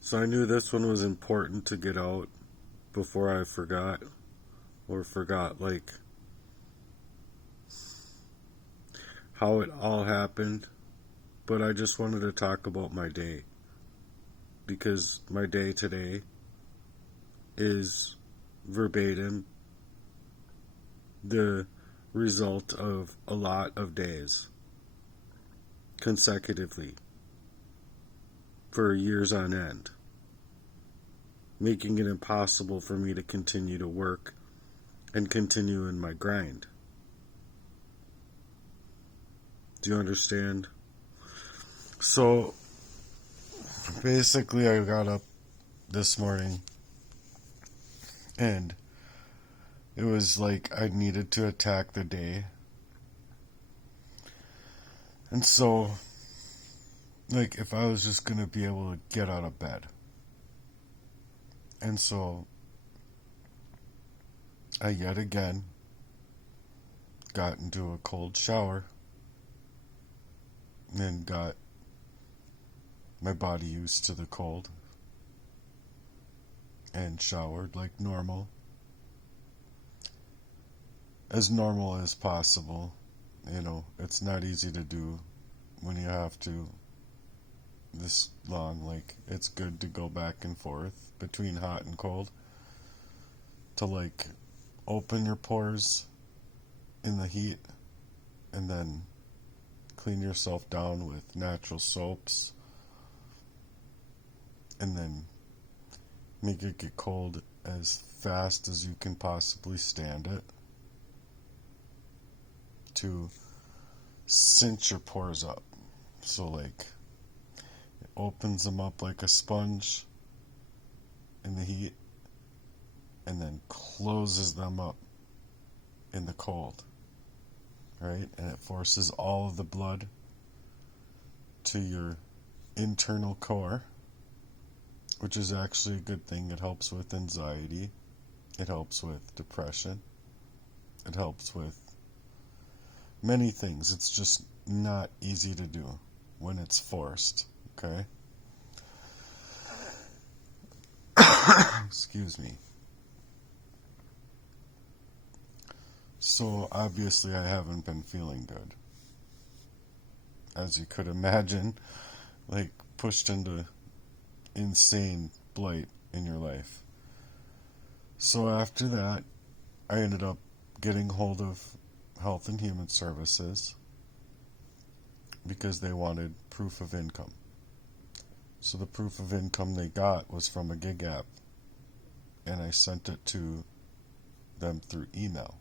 So I knew this one was important to get out before I forgot, or forgot, like, how it all happened. But I just wanted to talk about my day. Because my day today is verbatim the result of a lot of days consecutively for years on end, making it impossible for me to continue to work and continue in my grind. Do you understand? So basically, I got up this morning and it was like I needed to attack the day. And so, like, if I was just gonna be able to get out of bed. And so, I yet again got into a cold shower and got my body used to the cold and showered like normal. As normal as possible. You know, it's not easy to do when you have to this long. Like, it's good to go back and forth between hot and cold to, like, open your pores in the heat and then clean yourself down with natural soaps and then make it get cold as fast as you can possibly stand it to cinch your pores up. So, like, it opens them up like a sponge in the heat and then closes them up in the cold, right? And it forces all of the blood to your internal core, which is actually a good thing. It helps with anxiety, it helps with depression, it helps with many things. It's just not easy to do when it's forced, okay? Excuse me. So obviously I haven't been feeling good. As you could imagine, like, pushed into insane blight in your life. So after that, I ended up getting hold of Health and Human Services because they wanted proof of income. So the proof of income they got was from a gig app, and I sent it to them through email,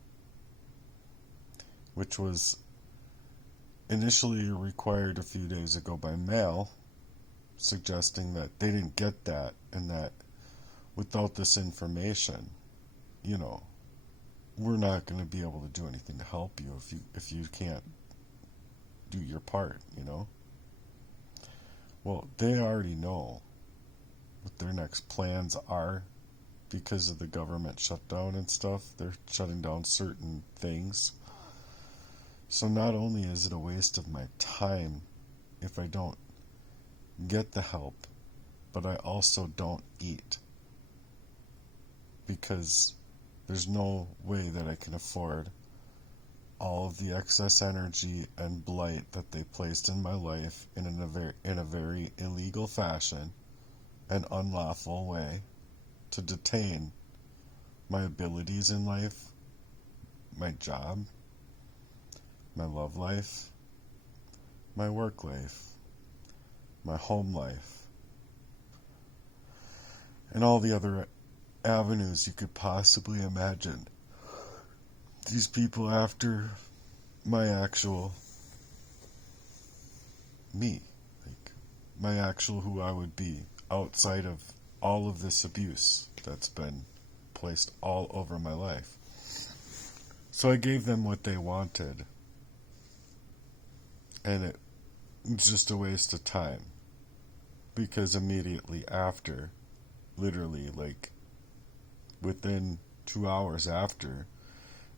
which was initially required a few days ago by mail, suggesting that they didn't get that, and that without this information, you know, we're not going to be able to do anything to help you if you can't do your part, you know? Well, they already know what their next plans are because of the government shutdown and stuff. They're shutting down certain things. So not only is it a waste of my time if I don't get the help, but I also don't eat because there's no way that I can afford all of the excess energy and blight that they placed in my life in a very illegal fashion and unlawful way to detain my abilities in life, my job, my love life, my work life, my home life, and all the other avenues you could possibly imagine. These people after my actual me, like my actual who I would be outside of all of this abuse that's been placed all over my life. So I gave them what they wanted, and it was just a waste of time because immediately after, literally like within 2 hours after,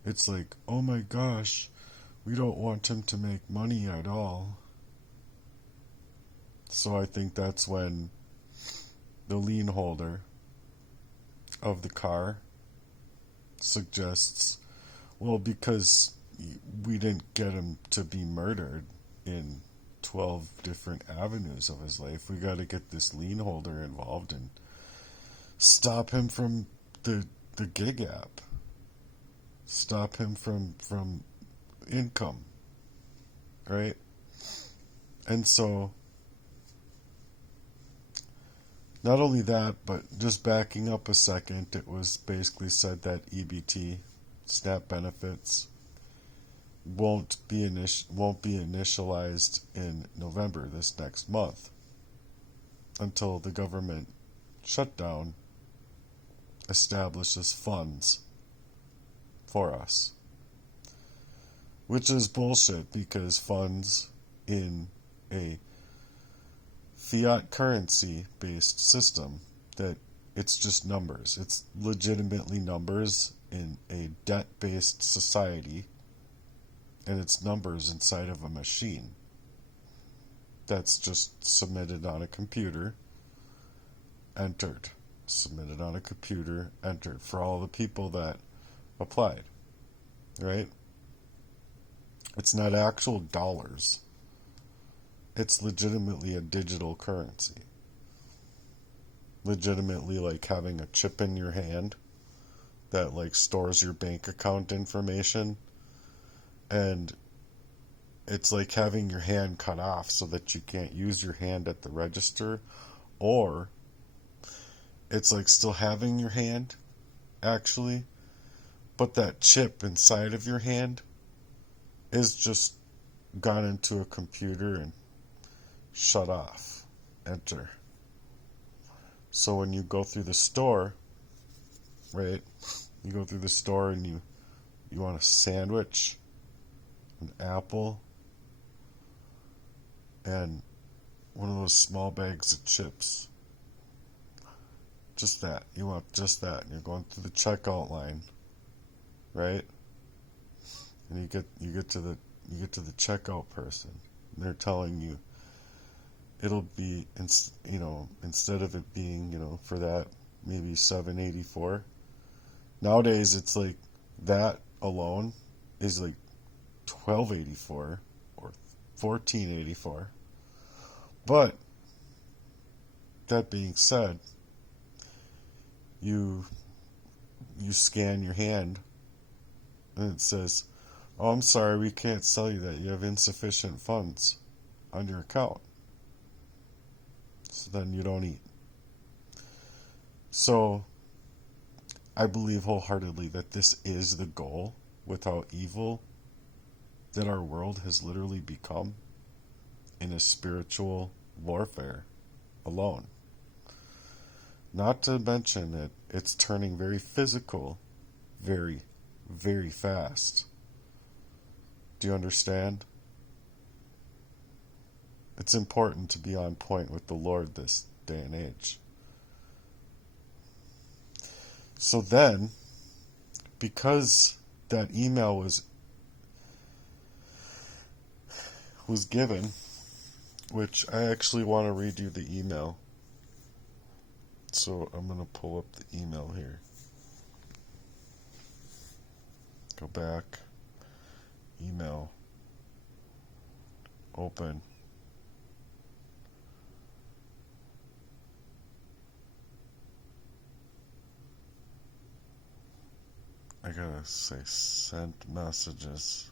it's like, oh my gosh, we don't want him to make money at all. So I think that's when the lien holder of the car suggests, well, because we didn't get him to be murdered in 12 different avenues of his life, we got to get this lien holder involved and stop him from the gig app, stop him from income, right? And so not only that, but just backing up a second, it was basically said that EBT, SNAP benefits, won't be initialized in November, this next month, until the government shutdown establishes funds for us. Which is bullshit, because funds in a fiat currency based system, that it's just numbers. It's legitimately numbers in a debt based society, and it's numbers inside of a machine that's just submitted on a computer, entered, submitted on a computer, entered for all the people that applied, right? It's not actual dollars. It's legitimately a digital currency. Legitimately like having a chip in your hand that like stores your bank account information, and it's like having your hand cut off so that you can't use your hand at the register, or it's like still having your hand actually, but that chip inside of your hand is just gone into a computer and shut off. Enter. So when you go through the store, right, you go through the store and you want a sandwich, an apple, and one of those small bags of chips. Just that. You want just that. And you're going through the checkout line, right? And you get to the checkout person, and they're telling you it'll be, instead of it being, for that maybe $7.84. Nowadays it's like that alone is like $12.84 or $14.84. But that being said, you scan your hand and it says, "Oh, I'm sorry, we can't sell you that. You have insufficient funds on your account." So then you don't eat. So I believe wholeheartedly that this is the goal with how evil that our world has literally become in a spiritual warfare alone. Not to mention that it's turning very physical very, very fast. Do you understand? It's important to be on point with the Lord this day and age. So then, because that email was given, which I actually want to read you the email. So I'm going to pull up the email here. Go back. Email. Open. I gotta say sent messages.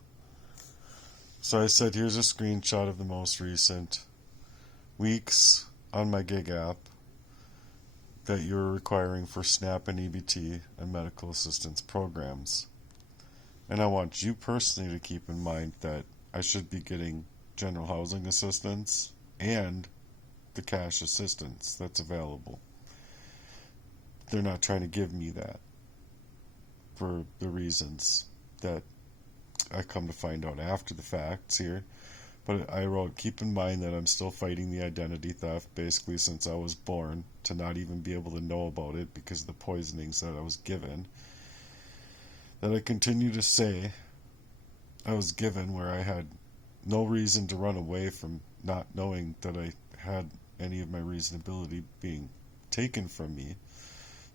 So I said, here's a screenshot of the most recent weeks on my gig app that you're requiring for SNAP and EBT and medical assistance programs. And I want you personally to keep in mind that I should be getting general housing assistance and the cash assistance that's available. They're not trying to give me that for the reasons that I come to find out after the facts here. But I wrote, keep in mind that I'm still fighting the identity theft basically since I was born, to not even be able to know about it because of the poisonings that I was given. That I continue to say I was given, where I had no reason to run away from not knowing that I had any of my reasonability being taken from me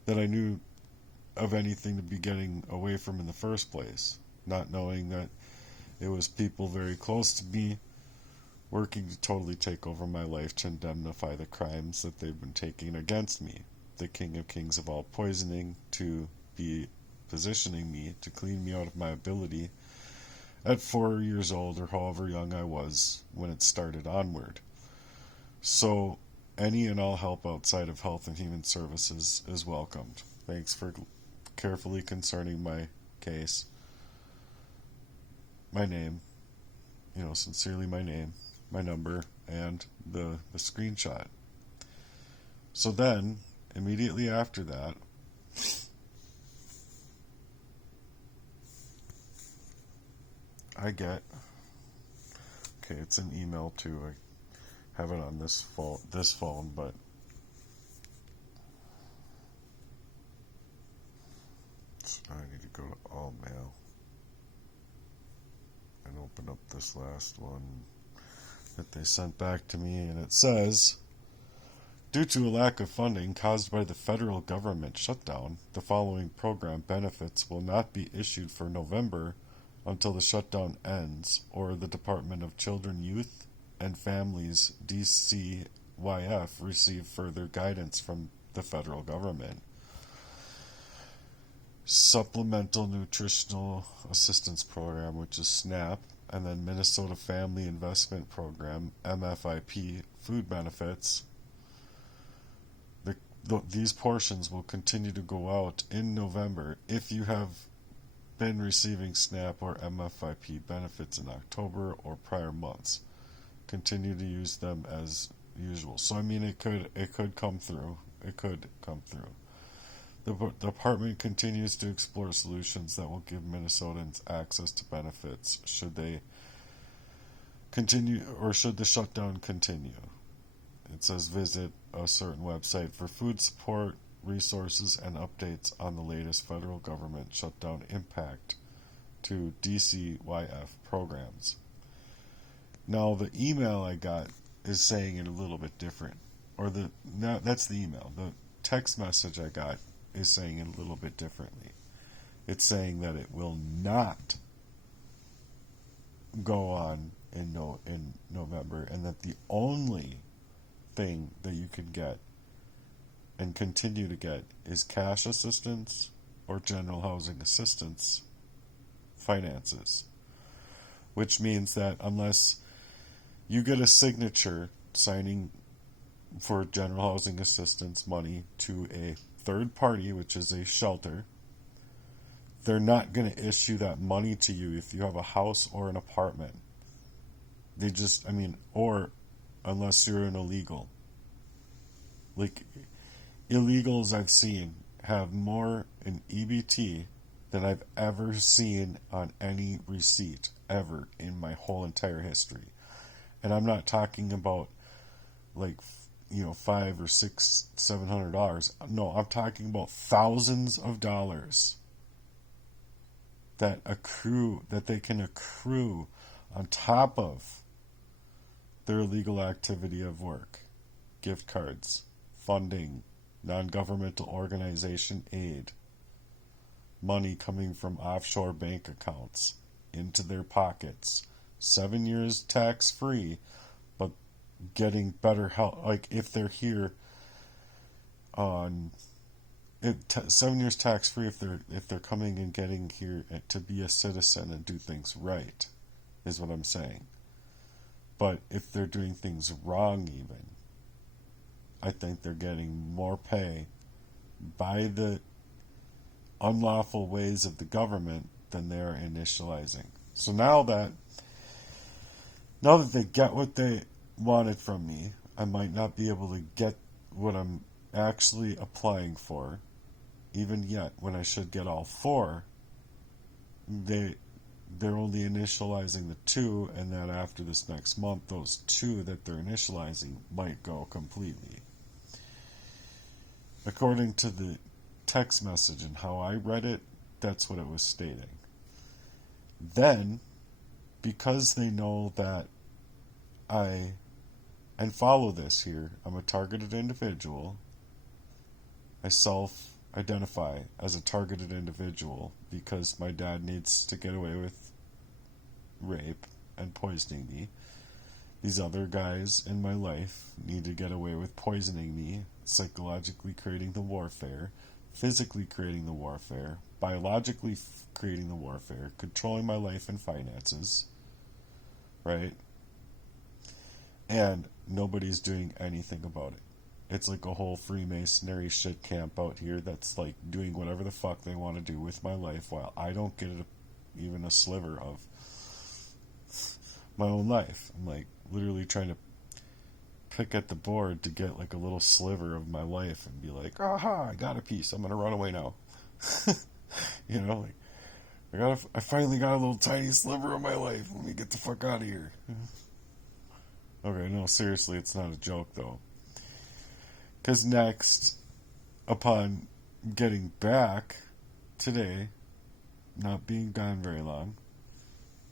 that I knew of anything to be getting away from in the first place, not knowing that it was people very close to me working to totally take over my life to indemnify the crimes that they've been taking against me. The King of Kings of all poisoning to be positioning me to clean me out of my ability at 4 years old or however young I was when it started onward. So any and all help outside of health and human services is welcomed. Thanks for carefully concerning my case. My name, sincerely my name, my number, and the screenshot. So then, immediately after that, I get, okay, it's an email too. I have it on this phone, but I need to go to all mail and open up this last one that they sent back to me, and it says, due to a lack of funding caused by the federal government shutdown, the following program benefits will not be issued for November until the shutdown ends or the Department of Children, Youth, and Families DCYF receive further guidance from the federal government. Supplemental Nutritional Assistance Program, which is SNAP, and then Minnesota Family Investment Program, MFIP, food benefits. These portions will continue to go out in November if you have been receiving SNAP or MFIP benefits in October or prior months. Continue to use them as usual. So it could come through. It could come through. The department continues to explore solutions that will give Minnesotans access to benefits should they continue or should the shutdown continue. It says visit a certain website for food support, resources, and updates on the latest federal government shutdown impact to DCYF programs. Now, the email I got is saying it a little bit different. That's the email. The text message I got is saying it a little bit differently. It's saying that it will not go on in November, and that the only thing that you can get and continue to get is cash assistance or general housing assistance finances, which means that unless you get a signature signing for general housing assistance money to a third party, which is a shelter, they're not going to issue that money to you if you have a house or an apartment. Or unless you're an illegal. Like, illegals I've seen have more in EBT than I've ever seen on any receipt ever in my whole entire history. And I'm not talking about $500 or $700. No, I'm talking about thousands of dollars that they can accrue on top of their illegal activity of work. Gift cards, funding, non-governmental organization aid, money coming from offshore bank accounts into their pockets, 7 years tax-free, but getting better help. Like, if they're here on 7 years tax-free, if they're coming and getting here to be a citizen and do things right, is what I'm saying. But if they're doing things wrong, even, I think they're getting more pay by the unlawful ways of the government than they're initializing. So now that they get what they wanted from me, I might not be able to get what I'm actually applying for, even yet, when I should get all four. They're only initializing the 2, and then after this next month, those 2 that they're initializing might go completely. According to the text message and how I read it, that's what it was stating. Then, because they know that and follow this here, I'm a targeted individual, I self-identify as a targeted individual because my dad needs to get away with rape and poisoning me. These other guys in my life need to get away with poisoning me, psychologically creating the warfare, physically creating the warfare, biologically creating the warfare, controlling my life and finances, right? And nobody's doing anything about it. It's like a whole Freemasonry shit camp out here that's like doing whatever the fuck they want to do with my life while I don't get even a sliver of my own life. I'm like literally trying to pick at the board to get like a little sliver of my life and be like, aha, I got a piece. I'm gonna run away now. You know, like I finally got a little tiny sliver of my life. Let me get the fuck out of here. Okay, no, seriously, it's not a joke though. Because next, upon getting back today, not being gone very long,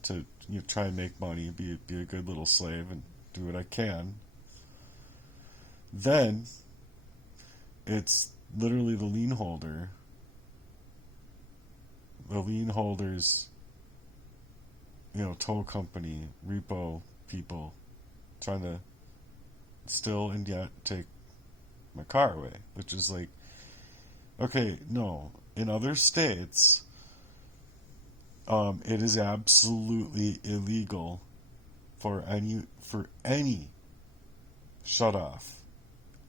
to try and make money, be a good little slave, and do what I can, then it's literally the lien holder. The lien holders, tow company, repo people, trying to still and yet take my car away, which is like, okay, no, in other states, it is absolutely illegal for any shut off,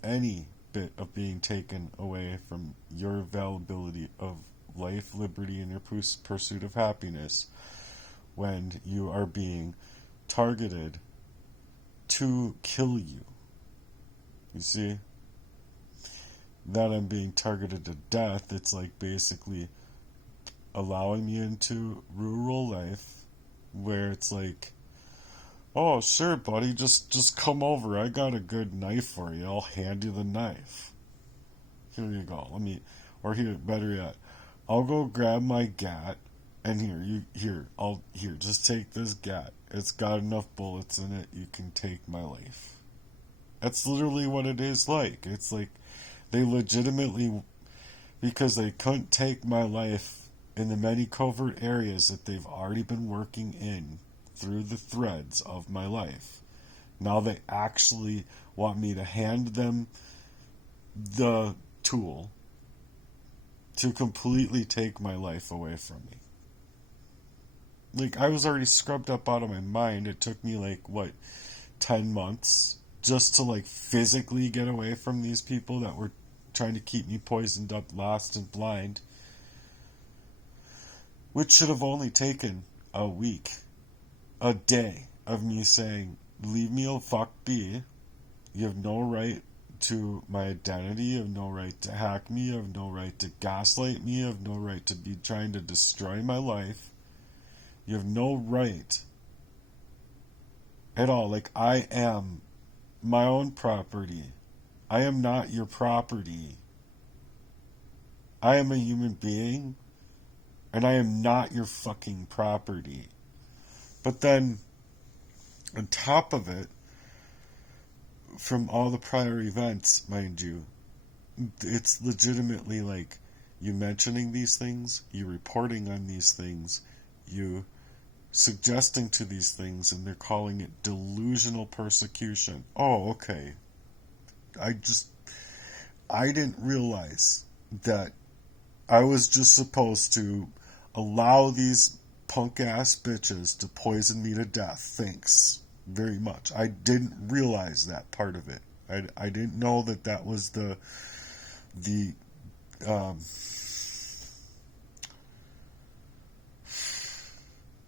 any bit of being taken away from your availability of life, liberty, and your pursuit of happiness when you are being targeted to kill you. You see? That I'm being targeted to death, it's like basically allowing me into rural life where it's like, oh, sure, buddy, just come over. I got a good knife for you. I'll hand you the knife. Here you go. Or here, better yet, I'll go grab my gat, and just take this gat. It's got enough bullets in it, you can take my life. That's literally what it is like. It's like, they legitimately, because they couldn't take my life in the many covert areas that they've already been working in through the threads of my life, now they actually want me to hand them the tool to completely take my life away from me. Like, I was already scrubbed up out of my mind. It took me 10 months just to physically get away from these people that were trying to keep me poisoned up, lost, and blind, which should have only taken a week, a day of me saying, leave me the fuck be. You have no right to my identity. You have no right to hack me. You have no right to gaslight me. You have no right to be trying to destroy my life. You have no right at all. I am my own property. I am not your property. I am a human being, and I am not your fucking property. But then, on top of it, from all the prior events, mind you, it's legitimately you mentioning these things, you reporting on these things, you suggesting to these things, and they're calling it delusional persecution. Oh, okay. I didn't realize that I was just supposed to allow these punk ass bitches to poison me to death. Thanks very much. I didn't realize that part of it. I didn't know that was the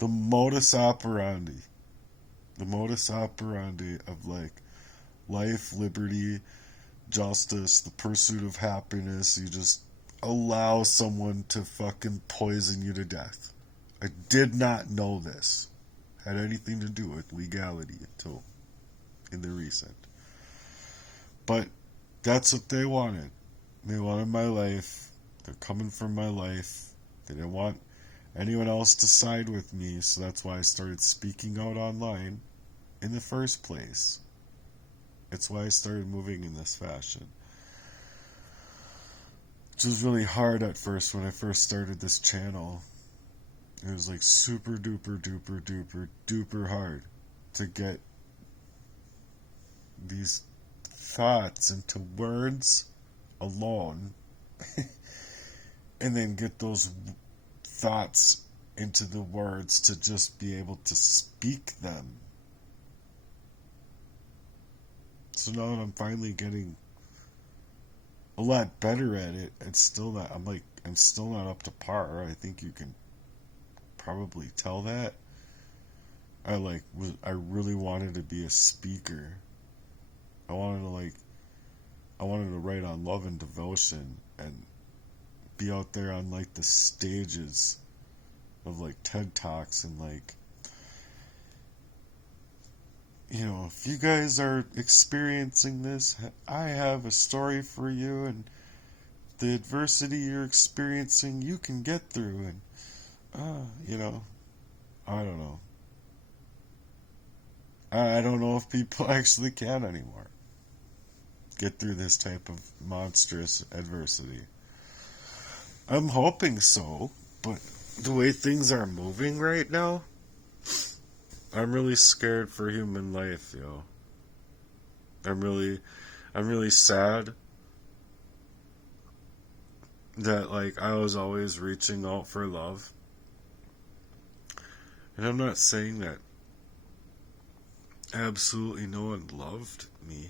modus operandi. The modus operandi of life, liberty, justice, the pursuit of happiness. You just allow someone to fucking poison you to death. I did not know this had anything to do with legality until in the recent. But that's what they wanted. They wanted my life. They're coming for my life. They didn't want anyone else to side with me, so that's why I started speaking out online in the first place. It's why I started moving in this fashion. which was really hard at first when I first started this channel. It was like super duper duper duper duper hard to get these thoughts into words alone and then get those thoughts into the words to just be able to speak them. So now that I'm finally getting a lot better at it, it's still not, I'm still not up to par. I think you can probably tell that. I really wanted to be a speaker. I wanted to write on love and devotion and be out there on like the stages of like TED Talks and like, you know, if you guys are experiencing this, I have a story for you, and the adversity you're experiencing, you can get through. And, you know, I don't know. I don't know if people actually can anymore get through this type of monstrous adversity. I'm hoping so, but the way things are moving right now, I'm really scared for human life, yo. I'm really sad that, like, I was always reaching out for love. And I'm not saying that absolutely no one loved me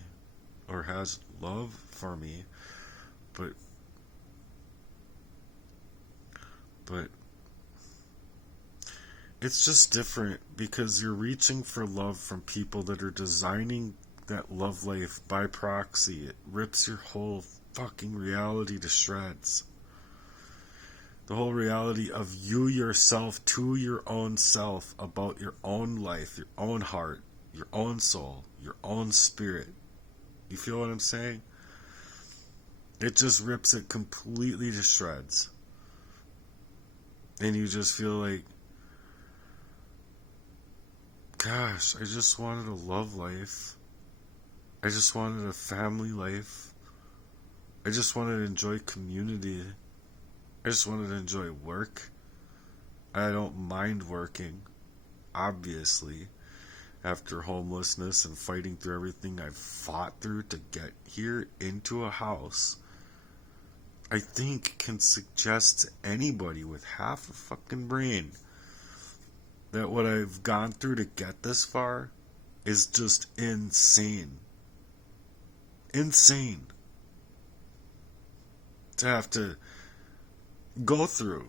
or has love for me, but it's just different because you're reaching for love from people that are designing that love life by proxy. It rips your whole fucking reality to shreds. The whole reality of you yourself to your own self, about your own life, your own heart, your own soul, your own spirit. You feel what I'm saying? It just rips it completely to shreds. And you just feel like, gosh, I just wanted a love life. I just wanted a family life. I just wanted to enjoy community. I just wanted to enjoy work. I don't mind working, obviously, after homelessness and fighting through everything I've fought through to get here into a house. I think can suggest to anybody with half a fucking brain that what I've gone through to get this far is just insane. Insane. To have to go through.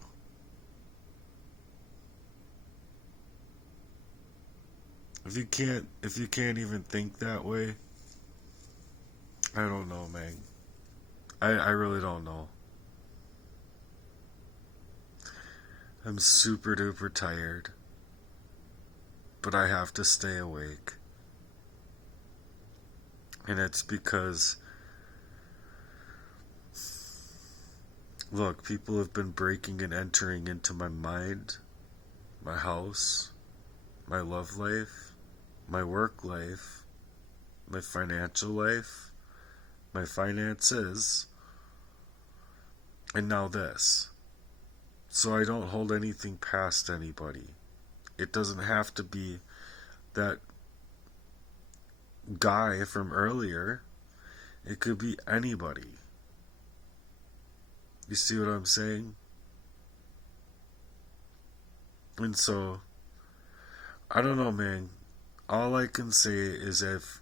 If you can't even think that way, I don't know, man. I really don't know. I'm super duper tired, but I have to stay awake. And it's because, look, people have been breaking and entering into my mind, my house, my love life, my work life, my financial life, my finances, and now this. So I don't hold anything past anybody. It doesn't have to be that guy from earlier. It could be anybody. You see what I'm saying? And so, I don't know, man. All I can say is if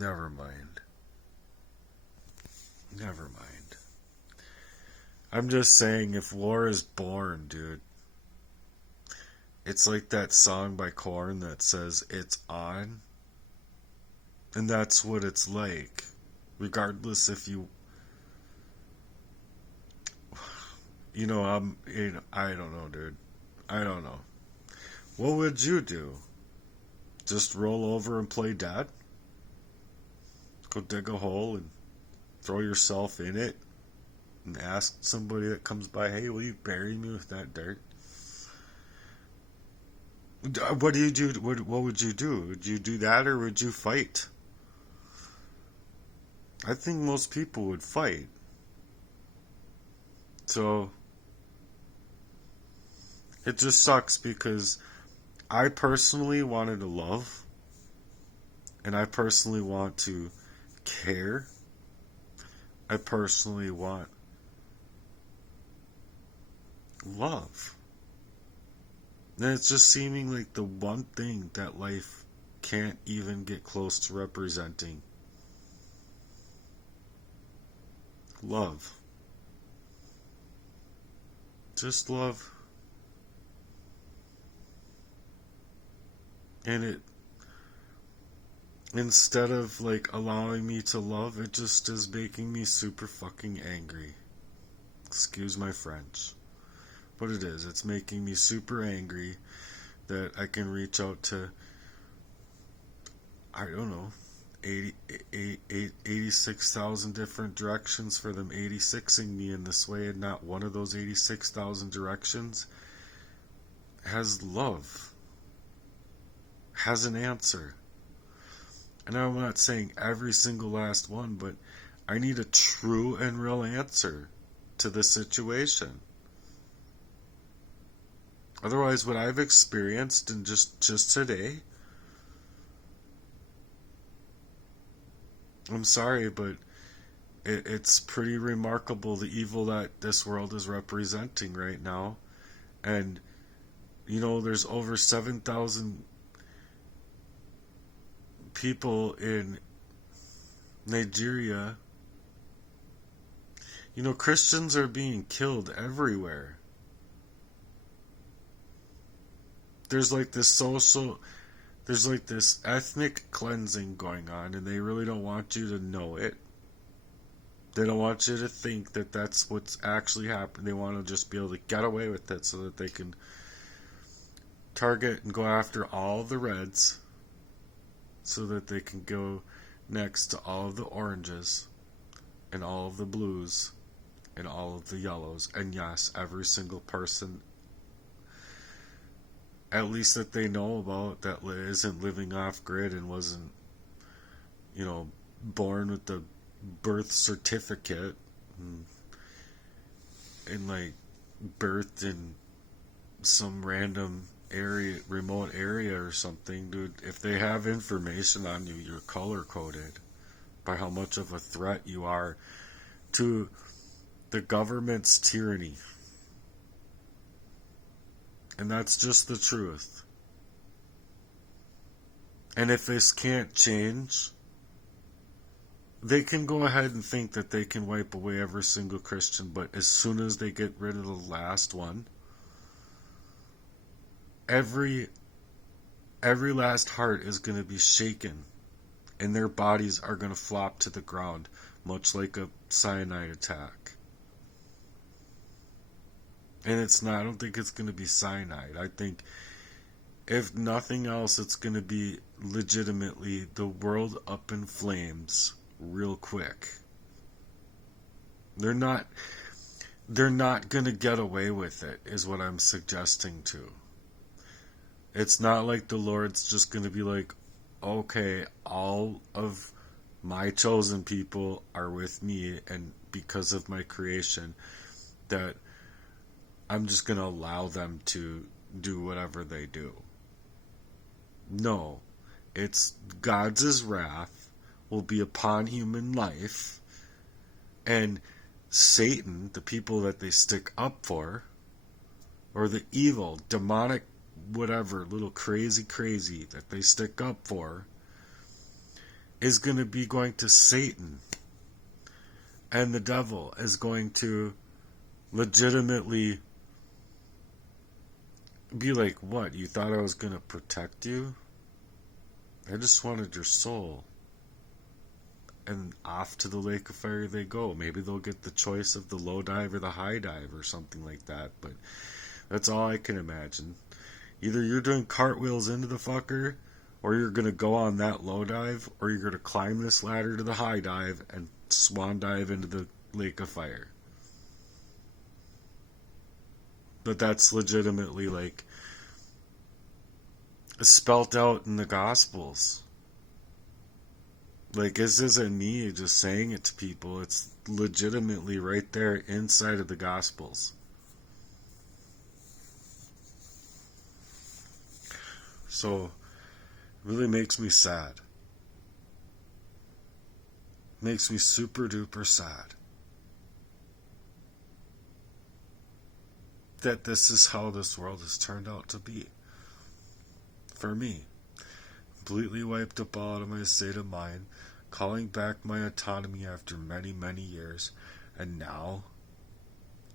never mind. Never mind. I'm just saying, if war is born, dude, it's like that song by Korn that says it's on. And that's what it's like. Regardless if you know, I don't know, dude. I don't know. What would you do? Just roll over and play dead? Go dig a hole and throw yourself in it and ask somebody that comes by, hey, will you bury me with that dirt? What do you do? What would you do? Would you do that, or would you fight? I think most people would fight. So it just sucks because I personally wanted to love, and I personally want to care. I personally want love. And it's just seeming like the one thing that life can't even get close to representing. Love. Just love. And it, instead of like allowing me to love, it just is making me super fucking angry. Excuse my French. But it is. It's making me super angry that I can reach out to, I don't know, 86,000 different directions for them 86ing me in this way, and not one of those 86,000 directions has love, has an answer. And I'm not saying every single last one, but I need a true and real answer to the situation. Otherwise, what I've experienced in just today, I'm sorry, but it's pretty remarkable the evil that this world is representing right now. And, you know, there's over 7,000 people in Nigeria. You know, Christians are being killed everywhere. There's like this ethnic cleansing going on, and they really don't want you to know it. They don't want you to think that that's what's actually happening. They want to just be able to get away with it so that they can target and go after all of the reds, so that they can go next to all of the oranges and all of the blues and all of the yellows. And yes, every single person, at least that they know about, that isn't living off grid and wasn't, you know, born with the birth certificate and like birthed in some random area, remote area or something, dude. If they have information on you, you're color coded by how much of a threat you are to the government's tyranny. And that's just the truth. And if this can't change, they can go ahead and think that they can wipe away every single Christian, but as soon as they get rid of the last one, every last heart is going to be shaken, and their bodies are going to flop to the ground, much like a cyanide attack. And I don't think it's going to be cyanide. I think, if nothing else, it's going to be legitimately the world up in flames real quick. They're not going to get away with it, is what I'm suggesting to. It's not like the Lord's just going to be like, okay, all of my chosen people are with me, and because of my creation, that I'm just going to allow them to do whatever they do. No, it's God's wrath will be upon human life, and Satan, the people that they stick up for, or the evil, demonic, whatever, little crazy that they stick up for, is going to be going to Satan. And the devil is going to legitimately be like, what, you thought I was going to protect you? I just wanted your soul. And off to the lake of fire they go. Maybe they'll get the choice of the low dive or the high dive or something like that, but that's all I can imagine. Either you're doing cartwheels into the fucker, or you're going to go on that low dive, or you're going to climb this ladder to the high dive and swan dive into the lake of fire. But that's legitimately like spelt out in the Gospels. Like, this isn't me just saying it to people. It's legitimately right there inside of the Gospels. So, it really makes me sad. Makes me super duper sad that this is how this world has turned out to be. For me. Completely wiped up all out of my state of mind, calling back my autonomy after many, many years, and now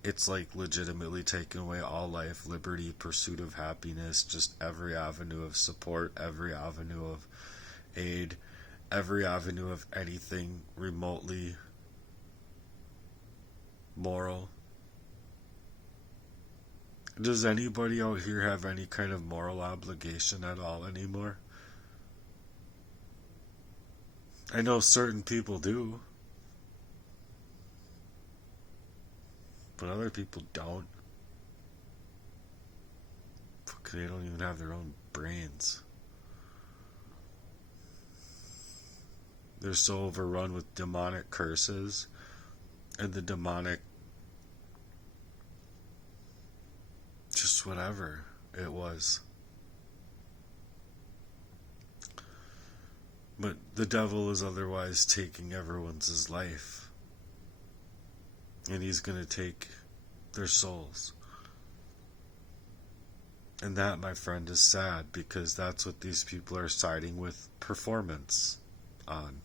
it's like legitimately taking away all life, liberty, pursuit of happiness, just every avenue of support, every avenue of aid, every avenue of anything remotely moral. Does anybody out here have any kind of moral obligation at all anymore? I know certain people do, but other people don't. Fuck, they don't even have their own brains. They're so overrun with demonic curses and the demonic just whatever it was. But the devil is otherwise taking everyone's life. And he's going to take their souls. And that, my friend, is sad, because that's what these people are siding with performance on.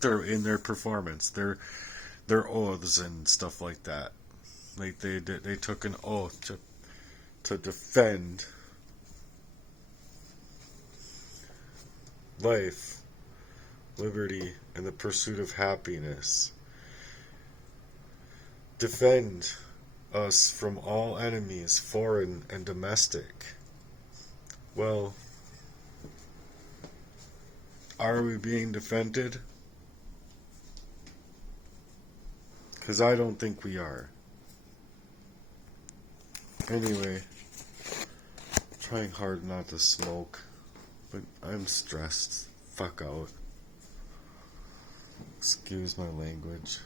They're in their performance, their oaths and stuff like that. Like they took an oath to defend life, liberty, and the pursuit of happiness. Defend us from all enemies, foreign and domestic. Well, are we being defended? Because I don't think we are. Anyway, trying hard not to smoke, but I'm stressed. Fuck out. Excuse my language.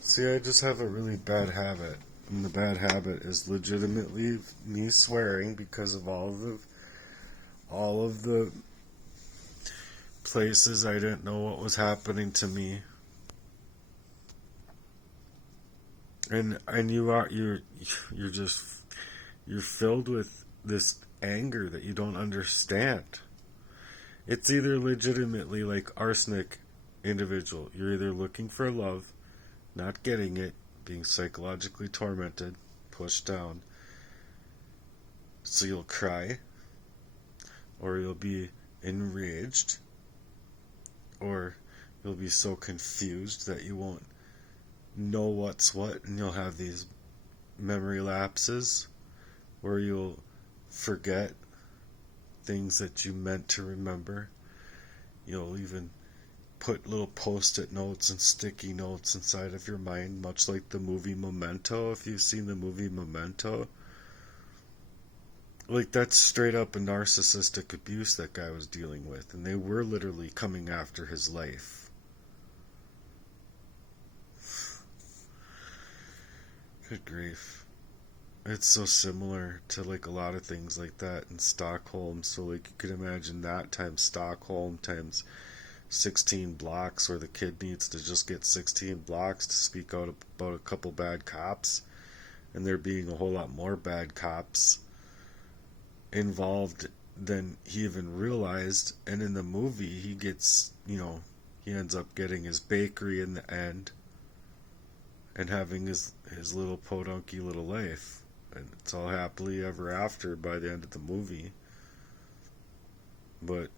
See, I just have a really bad habit. And the bad habit is legitimately me swearing because of all of the places I didn't know what was happening to me. And you're filled with this anger that you don't understand. It's either legitimately like arsenic individual. You're either looking for love, not getting it, being psychologically tormented, pushed down, so you'll cry, or you'll be enraged, or you'll be so confused that you won't know what's what, and you'll have these memory lapses where you'll forget things that you meant to remember. You'll even put little post-it notes and sticky notes inside of your mind, much like the movie Memento. If you've seen the movie Memento, like, that's straight up a narcissistic abuse that guy was dealing with, and they were literally coming after his life. Good grief. It's so similar to like a lot of things like that in Stockholm. So like you could imagine that times Stockholm times 16 blocks, where the kid needs to just get 16 blocks to speak out about a couple bad cops, and there being a whole lot more bad cops involved than he even realized. And in the movie he gets, he ends up getting his bakery in the end and having his little podunky little life, and it's all happily ever after by the end of the movie. But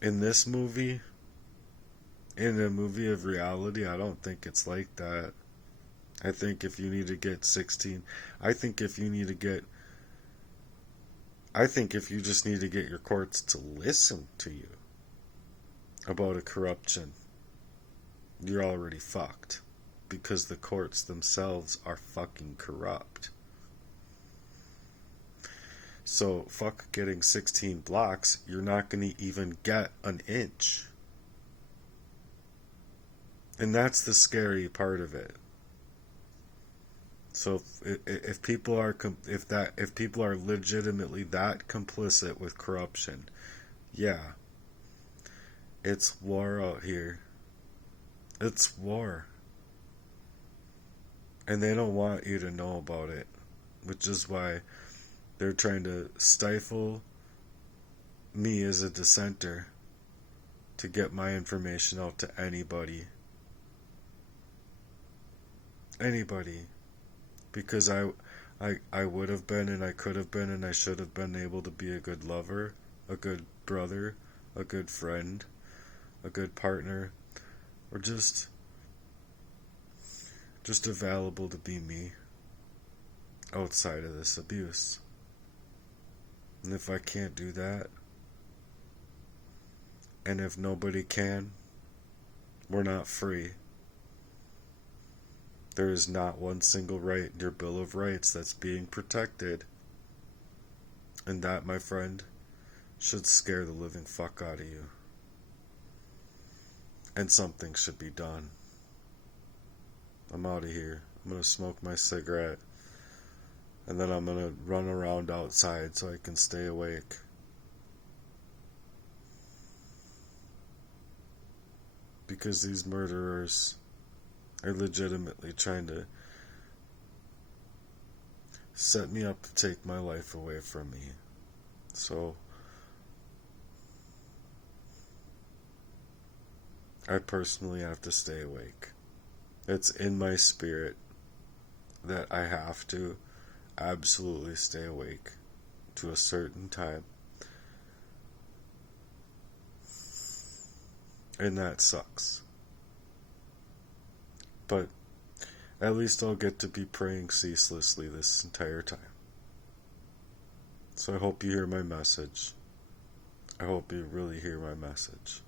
in this movie, in a movie of reality, I don't think it's like that. I think if you need to get 16, I think if you just need to get your courts to listen to you about a corruption, you're already fucked. Because the courts themselves are fucking corrupt. So, fuck getting 16 blocks, you're not going to even get an inch. And that's the scary part of it. So if people are if people are legitimately that complicit with corruption, yeah, it's war out here. It's war. And they don't want you to know about it, which is why they're trying to stifle me as a dissenter to get my information out to anybody. Anybody. Because I would have been and I could have been and I should have been able to be a good lover, a good brother, a good friend, a good partner, or just available to be me outside of this abuse. And if I can't do that, and if nobody can, we're not free. There is not one single right in your Bill of Rights that's being protected. And that, my friend, should scare the living fuck out of you. And something should be done. I'm out of here. I'm going to smoke my cigarette. And then I'm going to run around outside so I can stay awake. Because these murderers are legitimately trying to set me up to take my life away from me. So I personally have to stay awake. It's in my spirit that I have to absolutely stay awake to a certain time. And that sucks. But at least I'll get to be praying ceaselessly this entire time. So I hope you hear my message. I hope you really hear my message.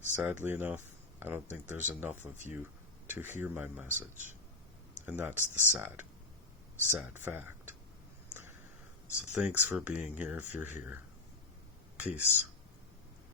Sadly enough, I don't think there's enough of you to hear my message. And that's the sad fact. So thanks for being here if you're here. Peace.